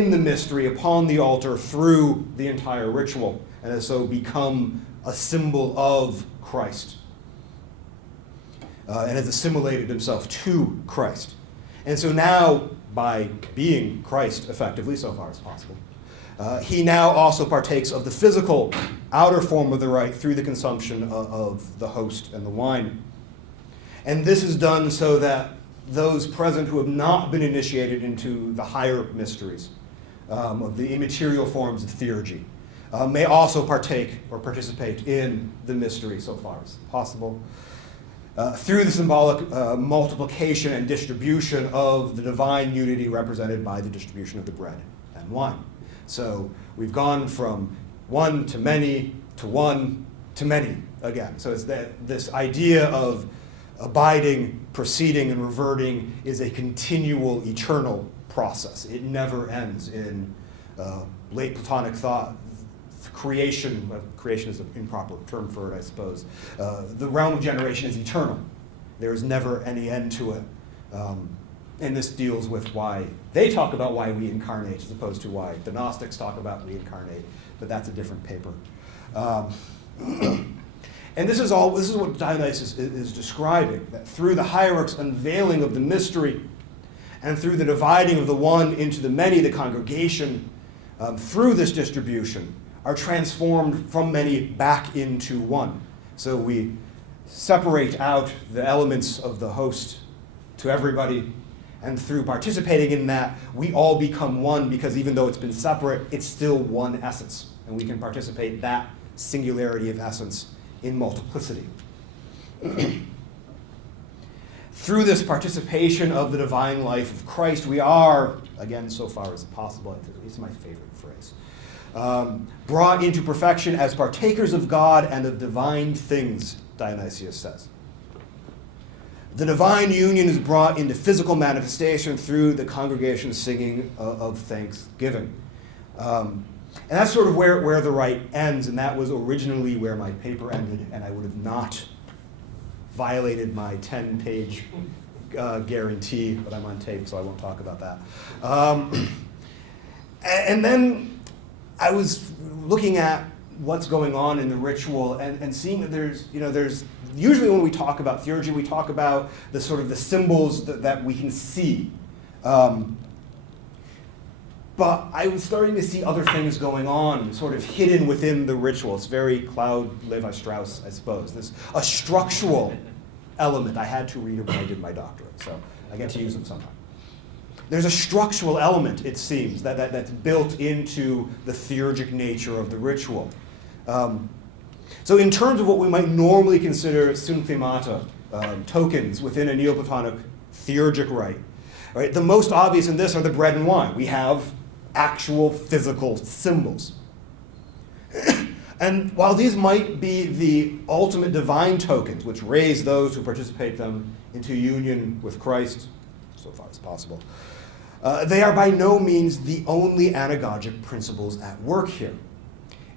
in the mystery upon the altar through the entire ritual, and has so become a symbol of Christ, and has assimilated himself to Christ. And so now, by being Christ effectively, so far as possible, he now also partakes of the physical outer form of the rite through the consumption of the host and the wine. And this is done so that those present who have not been initiated into the higher mysteries of the immaterial forms of theurgy may also partake or participate in the mystery so far as possible. Through the symbolic multiplication and distribution of the divine unity represented by the distribution of the bread and wine. So we've gone from one to many to one to many again. So it's this idea of abiding, proceeding, and reverting is a continual, eternal process. It never ends in late Platonic thought. Creation is an improper term for it, I suppose. The realm of generation is eternal. There is never any end to it. And this deals with why they talk about why we incarnate as opposed to why the Gnostics talk about we incarnate, but that's a different paper. And this is what Dionysius is describing, that through the hierarch's unveiling of the mystery and through the dividing of the one into the many, the congregation, through this distribution, are transformed from many back into one. So we separate out the elements of the host to everybody, and through participating in that, we all become one, because even though it's been separate, it's still one essence, and we can participate that singularity of essence in multiplicity. Through this participation of the divine life of Christ, we are, again, so far as possible, it's my favorite phrase, brought into perfection as partakers of God and of divine things, Dionysius says. The divine union is brought into physical manifestation through the congregation's singing of thanksgiving. And that's sort of where the rite ends, and that was originally where my paper ended, and I would have not violated my 10-page guarantee, but I'm on tape, so I won't talk about that. And then I was looking at what's going on in the ritual and seeing that there's usually when we talk about theurgy, we talk about the sort of the symbols that we can see. But I was starting to see other things going on, sort of hidden within the ritual. It's very Claude Lévi-Strauss, I suppose. A structural element. I had to read it when I did my doctorate, so I get to use them sometime. There's a structural element, it seems, that's built into the theurgic nature of the ritual. So in terms of what we might normally consider Sunthemata, tokens within a Neoplatonic theurgic rite, right, the most obvious in this are the bread and wine. We have actual physical symbols. And while these might be the ultimate divine tokens, which raise those who participate them into union with Christ, so far as possible, they are by no means the only anagogic principles at work here.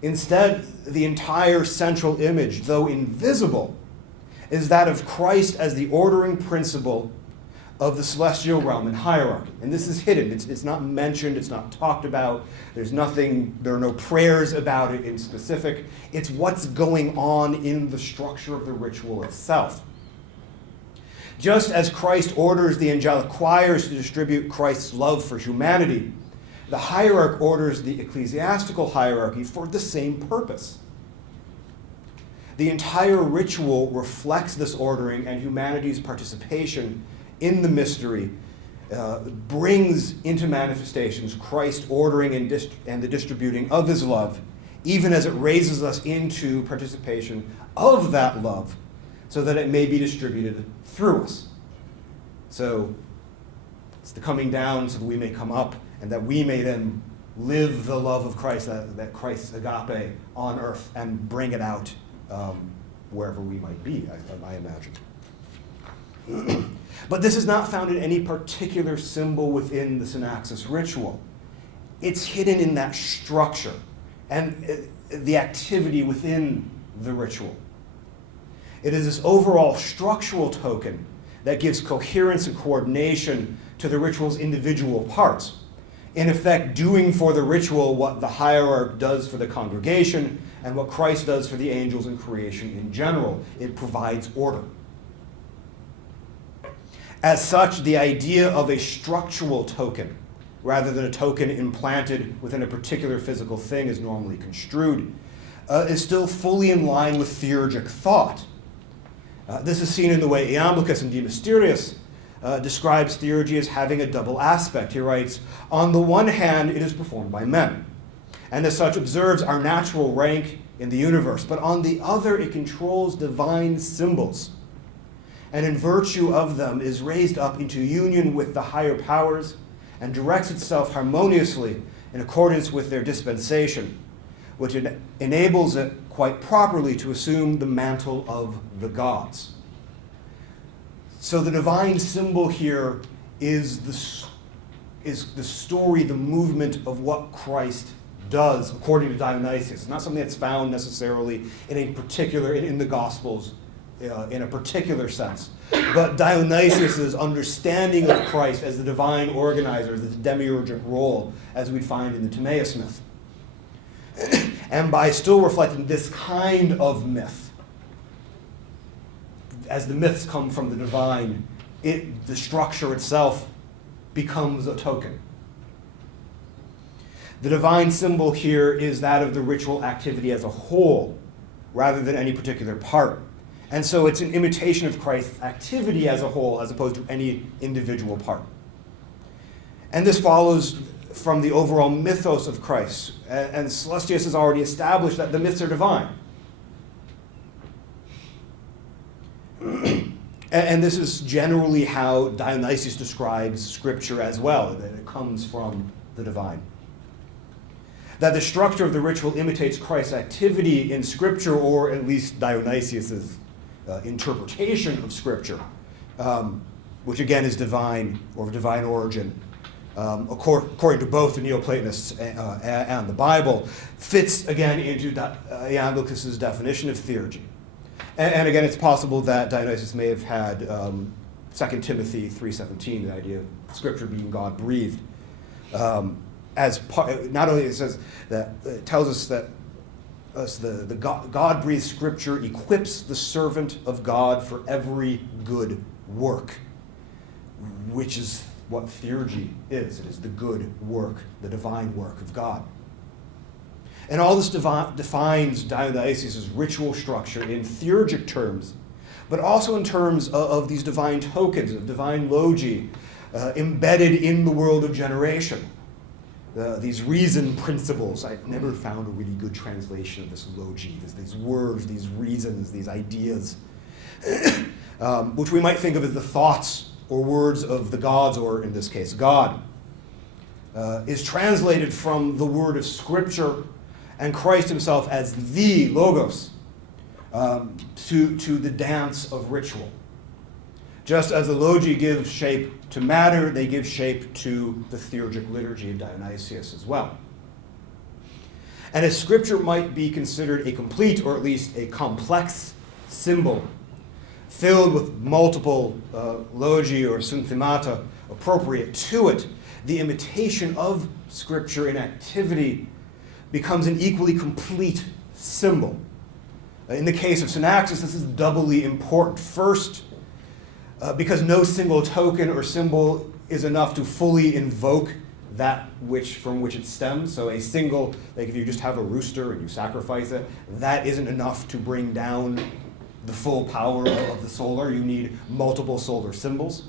Instead, the entire central image, though invisible, is that of Christ as the ordering principle of the celestial realm and hierarchy. And this is hidden. It's not mentioned. It's not talked about. There are no prayers about it in specific. It's what's going on in the structure of the ritual itself. Just as Christ orders the angelic choirs to distribute Christ's love for humanity, the hierarch orders the ecclesiastical hierarchy for the same purpose. The entire ritual reflects this ordering, and humanity's participation in the mystery brings into manifestations Christ ordering and the distributing of his love, even as it raises us into participation of that love so that it may be distributed through us. So it's the coming down so that we may come up and that we may then live the love of Christ, that Christ's agape on earth, and bring it out wherever we might be, I imagine. But this is not found in any particular symbol within the synaxis ritual. It's hidden in that structure and the activity within the ritual. It is this overall structural token that gives coherence and coordination to the ritual's individual parts. in effect doing for the ritual what the hierarch does for the congregation and what Christ does for the angels and creation in general. It provides order. As such, the idea of a structural token, rather than a token implanted within a particular physical thing as normally construed, is still fully in line with theurgic thought. This is seen in the way Iamblichus and De Mysteriis describes theurgy as having a double aspect. He writes, on the one hand, it is performed by men, and as such observes our natural rank in the universe, but on the other, it controls divine symbols, and in virtue of them is raised up into union with the higher powers and directs itself harmoniously in accordance with their dispensation, which enables it quite properly to assume the mantle of the gods. So the divine symbol here is the story, the movement of what Christ does, according to Dionysius. It's not something that's found necessarily in the Gospels in a particular sense. But Dionysius' understanding of Christ as the divine organizer, the demiurgic role, as we find in the Timaeus myth. And by still reflecting this kind of myth, as the myths come from the divine, the structure itself becomes a token. The divine symbol here is that of the ritual activity as a whole, rather than any particular part. And so it's an imitation of Christ's activity as a whole, as opposed to any individual part. And this follows from the overall mythos of Christ. And Celestius has already established that the myths are divine. And this is generally how Dionysius describes Scripture as well, that it comes from the divine. That the structure of the ritual imitates Christ's activity in Scripture, or at least Dionysius' interpretation of Scripture, which again is divine, or of divine origin, according to both the Neoplatonists and the Bible, fits again into Iamblichus' definition of theurgy. And again, it's possible that Dionysius may have had 2 Timothy 3:17, the idea of Scripture being God-breathed. As part, not only it says that it tells us that the God-breathed Scripture equips the servant of God for every good work, which is what theurgy is. It is the good work, the divine work of God. And all this defines Dionysius' ritual structure in theurgic terms, but also in terms of these divine tokens, of divine logi, embedded in the world of generation. These reason principles. I've never found a really good translation of this logi, these words, these reasons, these ideas, which we might think of as the thoughts or words of the gods, or in this case, God, is translated from the word of Scripture and Christ himself as the Logos to the dance of ritual. Just as the logi give shape to matter, they give shape to the theurgic liturgy of Dionysius as well. And as Scripture might be considered a complete, or at least a complex symbol, filled with multiple logi or Sunthemata appropriate to it, the imitation of Scripture in activity becomes an equally complete symbol. In the case of Synaxis, this is doubly important. First, because no single token or symbol is enough to fully invoke that from which it stems. So a single, like if you just have a rooster and you sacrifice it, that isn't enough to bring down the full power of the solar. You need multiple solar symbols.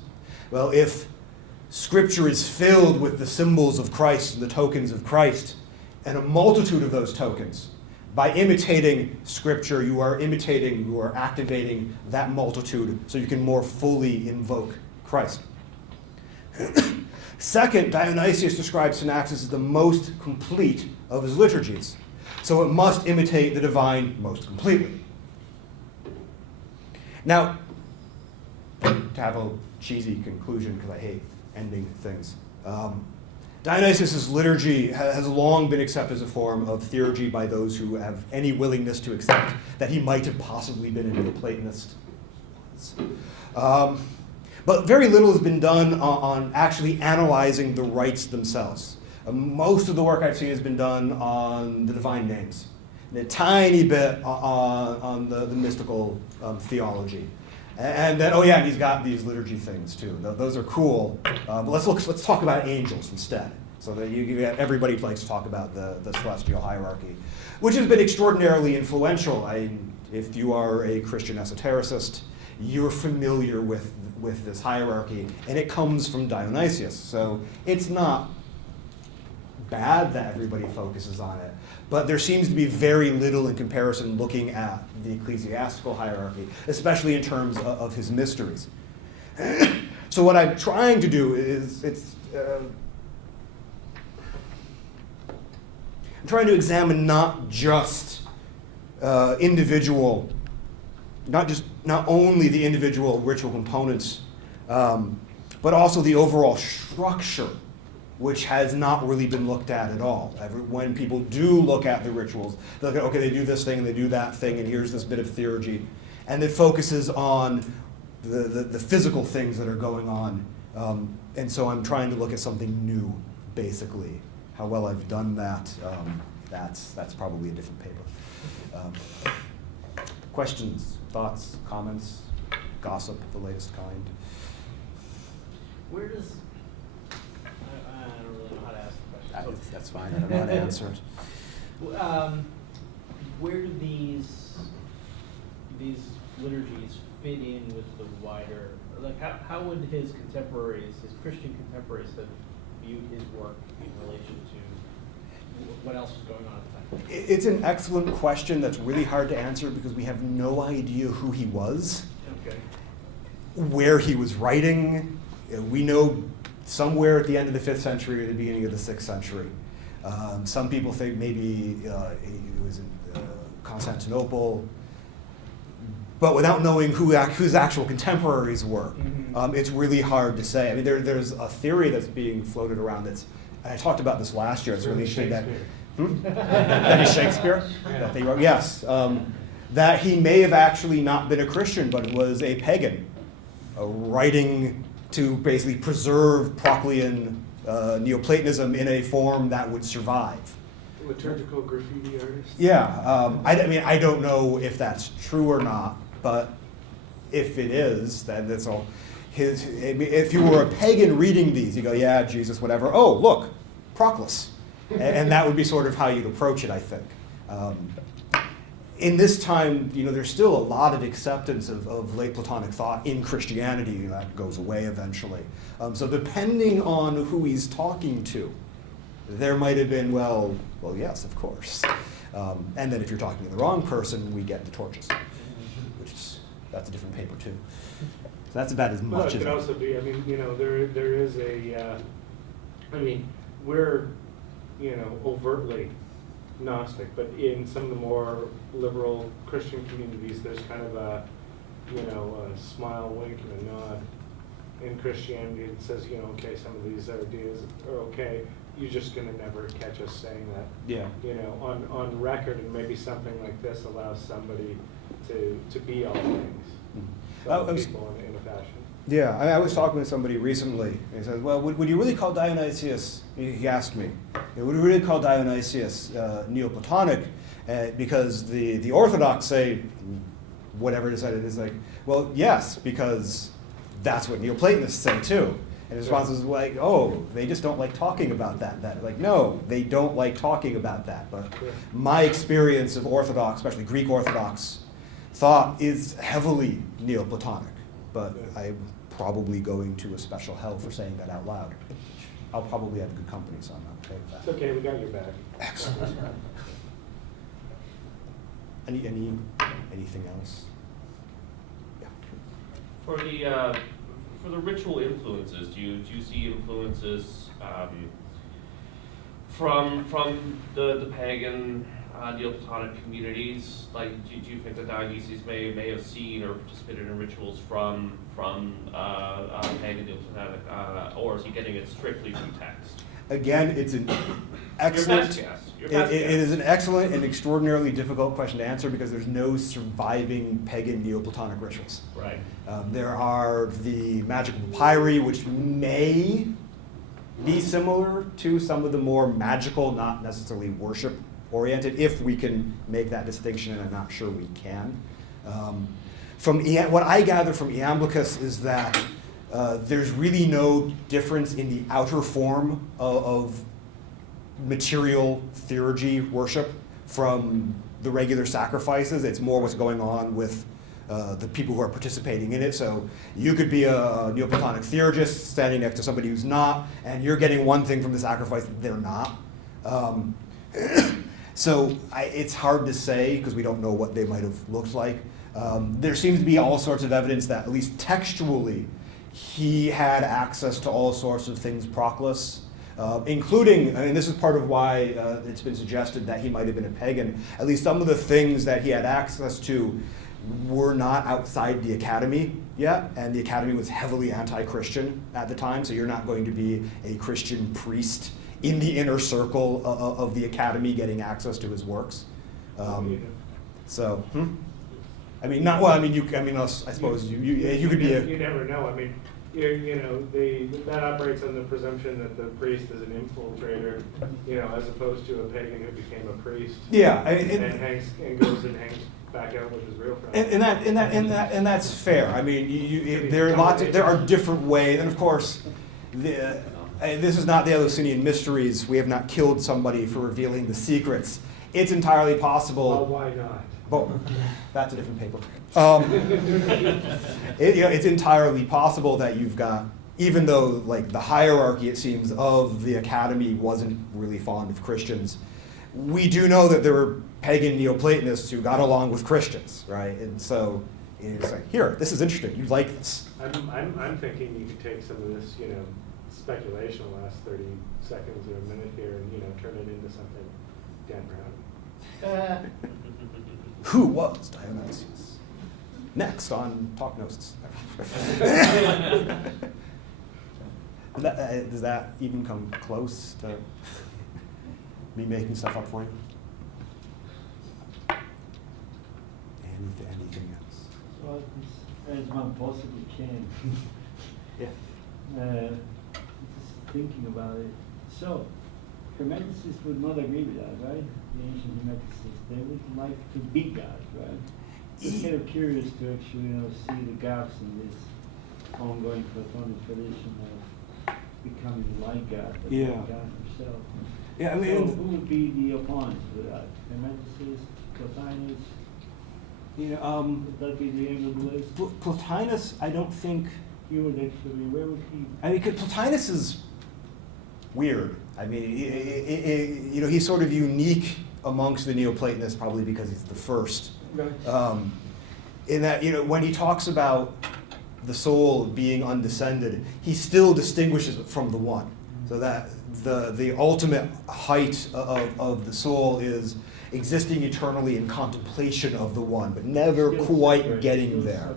Well, if Scripture is filled with the symbols of Christ and the tokens of Christ, and a multitude of those tokens, by imitating Scripture, you are activating that multitude so you can more fully invoke Christ. Second, Dionysius describes Synaxis as the most complete of his liturgies, so it must imitate the divine most completely. Now, to have a cheesy conclusion, because I hate ending things, Dionysius' liturgy has long been accepted as a form of theurgy by those who have any willingness to accept that he might have possibly been a Neoplatonist. But very little has been done on actually analyzing the rites themselves. Most of the work I've seen has been done on the divine names, and a tiny bit on the mystical theology. And then, and he's got these liturgy things too. Those are cool. But let's talk about angels instead. So that you get everybody likes to talk about the celestial hierarchy, which has been extraordinarily influential. If you are a Christian esotericist, you're familiar with this hierarchy, and it comes from Dionysius. So it's not bad that everybody focuses on it, but there seems to be very little in comparison looking at the ecclesiastical hierarchy, especially in terms of his mysteries. So what I'm trying to do is I'm trying to examine not just not only the individual ritual components, but also the overall structure, which has not really been looked at all. When people do look at the rituals, they'll go, okay, they do this thing, and they do that thing, and here's this bit of theurgy. And it focuses on the physical things that are going on. And so I'm trying to look at something new, basically. How well I've done that, that's probably a different paper. Questions, thoughts, comments, gossip of the latest kind? Where does, I don't really know how to ask the question. That's fine, I don't know how to answer it. Where do these liturgies fit in with the wider, like how would his Christian contemporaries have viewed his work in relation to what else was going on at the time? It's an excellent question that's really hard to answer because we have no idea who he was, okay, where he was writing. We know somewhere at the end of the 5th century or the beginning of the 6th century. Some people think maybe he was in Constantinople, but without knowing who his actual contemporaries were, it's really hard to say. I mean, there's a theory that's being floated around and I talked about this last year. It's really interesting that that is Shakespeare. Yeah. That they wrote. Yes, that he may have actually not been a Christian, but was a pagan, writing to basically preserve Proclean Neoplatonism in a form that would survive. Liturgical graffiti artist? Yeah, I mean, I don't know if that's true or not, but if it is, then that's all. If you were a pagan reading these, you go, yeah, Jesus, whatever. Oh, look, Proclus. And that would be sort of how you'd approach it, I think. In this time, there's still a lot of acceptance of late Platonic thought in Christianity. That goes away eventually. So depending on who he's talking to, there might have been, well, yes, of course. And then if you're talking to the wrong person, we get the torches, that's a different paper too. So that's about as much as. It could also be, there is a, we're, overtly Gnostic, but in some of the more liberal Christian communities, there's kind of a smile, wink, and a nod in Christianity that says, okay, some of these ideas are okay. You're just going to never catch us saying that. Yeah. On record, and maybe something like this allows somebody to be all things. People in a fashion. Yeah, I was talking with somebody recently. And he said, well, would you really call Dionysius, he asked me, would you really call Dionysius Neoplatonic? Because the Orthodox say, whatever it is like, well, yes, because that's what Neoplatonists say too. And his response was like, oh, they just don't like talking about that. Like, no, they don't like talking about that. But my experience of Orthodox, especially Greek Orthodox thought, is heavily Neoplatonic. But I'm probably going to a special hell for saying that out loud. I'll probably have good company, so I'm okay with that. It's okay, we got your back. Excellent. Anything else? Yeah. For the ritual influences, do you see influences from the pagan Neoplatonic communities? Like, do you think that Dionysius may have seen or participated in rituals from pagan Neoplatonic, or is he getting it strictly from text? Again, it's an excellent. Your best guess. It is an excellent and extraordinarily difficult question to answer because there's no surviving pagan Neoplatonic rituals. Right. There are the magical papyri, which may be similar to some of the more magical, not necessarily worship-oriented, if we can make that distinction, and I'm not sure we can. What I gather from Iamblichus is that there's really no difference in the outer form of material theurgy worship from the regular sacrifices. It's more what's going on with the people who are participating in it. So you could be a Neoplatonic theurgist standing next to somebody who's not, and you're getting one thing from the sacrifice that they're not. So it's hard to say because we don't know what they might have looked like. There seems to be all sorts of evidence that, at least textually, he had access to all sorts of things Proclus, including, I mean, this is part of why it's been suggested that he might have been a pagan. At least some of the things that he had access to were not outside the academy yet, and the academy was heavily anti-Christian at the time, so you're not going to be a Christian priest in the inner circle of the academy getting access to his works. So, I mean, not well. I mean, I suppose you could be a. You never know. I mean, that operates on the presumption that the priest is an infiltrator, as opposed to a pagan who became a priest. Yeah, and goes and hangs back out with his real friends. And that's fair. I mean, there are different ways, and of course, this is not the Eleusinian Mysteries. We have not killed somebody for revealing the secrets. It's entirely possible. Well, why not? But that's a different paper. It's entirely possible that you've got, even though like the hierarchy, it seems, of the academy wasn't really fond of Christians, we do know that there were pagan Neoplatonists who got along with Christians, right? And so it's like, here, this is interesting. You like this. I'm thinking you could take some of this, speculation the last 30 seconds or a minute here and, turn it into something Dan Brown. Who was Dionysius? Next on Talk Gnosis. Does that even come close to me making stuff up for you? Anything else? Well, as one possibly can. Yeah. Just thinking about it. So, Hermeticists would not agree with that, right? The ancient Hermeticists, they would like to be God, right? It's kind of curious to actually, see the gaps in this ongoing Platonic tradition of becoming like God, but Yeah. not God himself. Yeah, I So mean, who would be the opponents to that? Hermeticists, Plotinus? Would that be the end of the list? Plotinus, I don't think. He would actually, where would he? I mean, Plotinus is weird. I mean, he's sort of unique amongst the Neoplatonists, probably because he's the first. Right. In that, when he talks about the soul being undescended, he still distinguishes it from the one. So that the ultimate height of the soul is existing eternally in contemplation of the one, but never quite getting there.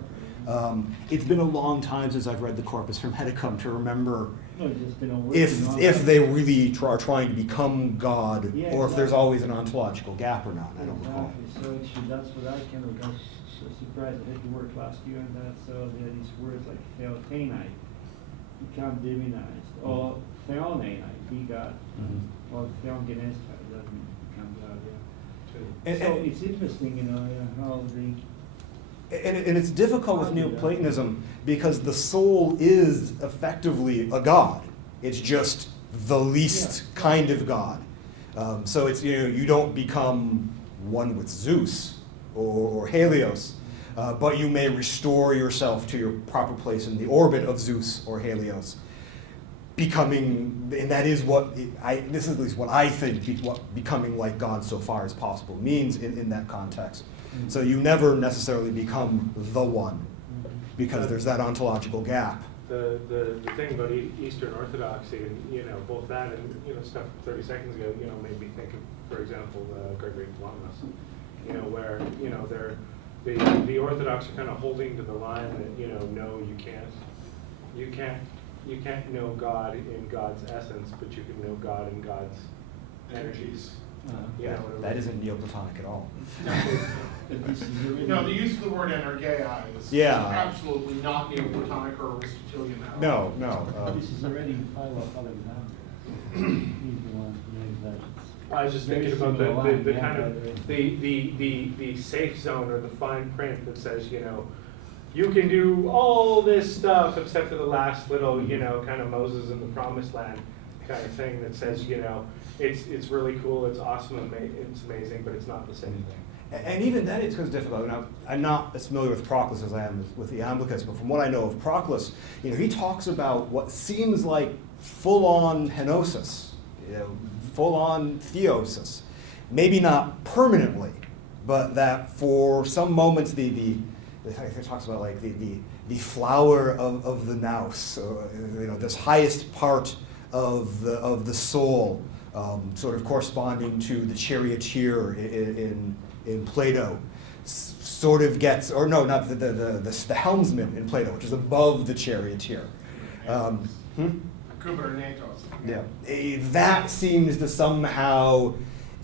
It's been a long time since I've read the Corpus Hermeticum to remember if they really are trying to become God, Yeah, or if there's exactly. always an ontological gap or not. I don't recall. Exactly. So actually, that's what I kind of got so surprised. I had to work last year on that. So there are these words like theotenite, become divinized, or theonenite, be God, or theongenestai, that means become God. Yeah. So it's interesting, how the And it's difficult with Neoplatonism because the soul is effectively a god. It's just the least kind of god. So it's you don't become one with Zeus or Helios, but you may restore yourself to your proper place in the orbit of Zeus or Helios, becoming, and that is this is at least what I think what becoming like God so far as possible means in that context. So you never necessarily become the one, because there's that ontological gap. The thing about Eastern Orthodoxy, and both that and stuff 30 seconds ago, made me think of, for example, Gregory Palamas, where the Orthodox are kind of holding to the line that no, you can't know God in God's essence, but you can know God in God's energies. You know what I mean? That isn't Neoplatonic at all. But this is already. No, the use of the word energeia is Yeah. absolutely not Neoplatonic or Aristotelian at all. No, no. This is already in Philo of Alexander. He's the one who knows that. I was just Very thinking about similar line, the yeah, kind by of, the way. the safe zone or the fine print that says, you know, you can do all this stuff except for the last little, you know, kind of Moses in the promised land kind of thing that says, you know, it's really cool, it's awesome, it's amazing, but it's not the same thing. And even then, it becomes difficult. Now, I'm not as familiar with Proclus as I am with the Iamblichus, but from what I know of Proclus, you know, he talks about what seems like full-on henosis, you know, full-on theosis. Maybe not permanently, but that for some moments, he talks about like the flower of the nous, or, you know, this highest part of the soul, sort of corresponding to the charioteer in Plato, sort of gets, or no, not the helmsman in Plato, which is above the charioteer. Kubernetes. Yeah, that seems to somehow,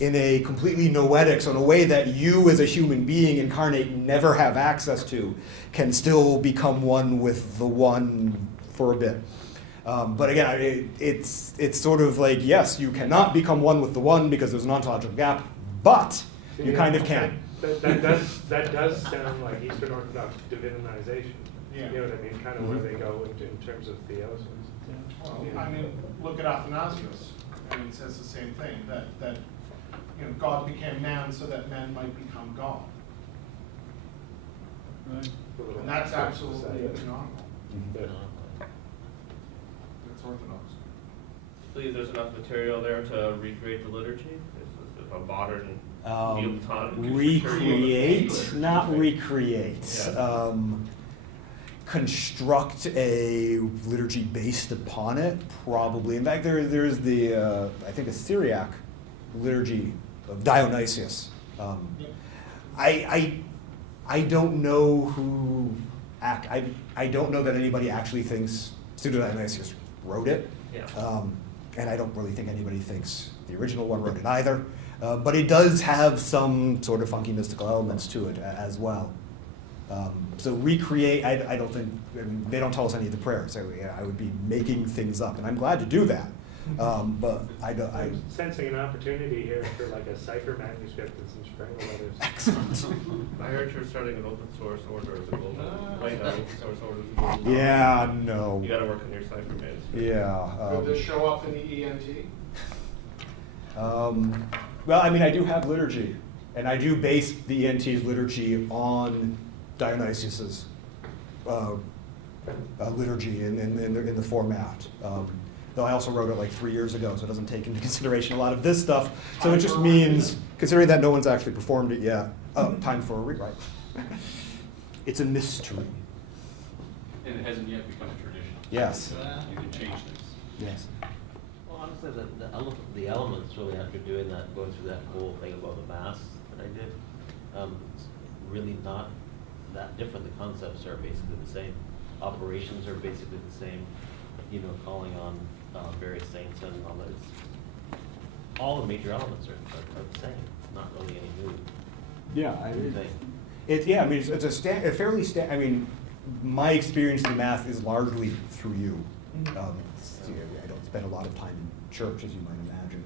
in a completely noetic, so in a way that you as a human being incarnate never have access to, can still become one with the one for a bit. But again, it's sort of like, yes, you cannot become one with the one because there's an ontological gap, but you kind of can. That does sound like Eastern Orthodox divinization. Yeah. You know what I mean? Kind of where they go in terms of theosis. Well, I mean, look at Athanasius. I mean, it says the same thing, that you know, God became man so that man might become God. Right. And that's absolutely canonical. Yeah. It's Orthodox. Please, there's enough material there to recreate the liturgy? If a modern Neoplatonic could Recreate, not recreate. Yeah. Construct a liturgy based upon it, probably. In fact, there's the, I think, a Syriac liturgy of Dionysius. I don't know who, I don't know that anybody actually thinks Pseudo-Dionysius wrote it. Yeah. And I don't really think anybody thinks the original one wrote it either. But it does have some sort of funky mystical elements to it as well. So recreate, I don't think, I mean, they don't tell us any of the prayers. So, yeah, I would be making things up, and I'm glad to do that. But I'm sensing an opportunity here for like a cipher manuscript and some Sprengel letters. Excellent. I heard you're starting an open source order as a global. Wait, no, open source order as a global. Yeah, no. You gotta work on your cipher manuscript. Yeah. Could this show up in the ENT? Well, I mean, I do have liturgy, and I do base the ENT's liturgy on Dionysius's liturgy in the format. Though I also wrote it like 3 years ago, so it doesn't take into consideration a lot of this stuff. So it just means, considering that no one's actually performed it yet, time for a rewrite. It's a mystery. And it hasn't yet become a tradition. Yes. You can change things. Yes. Well, honestly, the elements really after doing that, going through that whole thing about the mass that I did, it's really not that different. The concepts are basically the same. Operations are basically the same. You know, calling on various saints and all that. All the major elements are the same. Not really any new. Yeah, thing. Yeah, I mean, it's a fairly I mean, my experience in math is largely through you. I don't spend a lot of time in church, as you might imagine.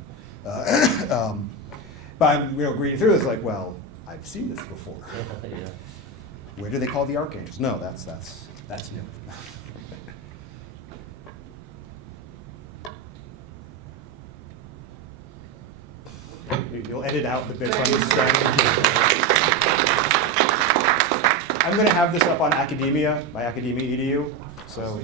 But I'm, reading through this, like, well, I've seen this before. Yeah. Where do they call the archangels? No, that's new. You'll edit out the bits on this stuff. I'm going to have this up on Academia, my Academia EDU. So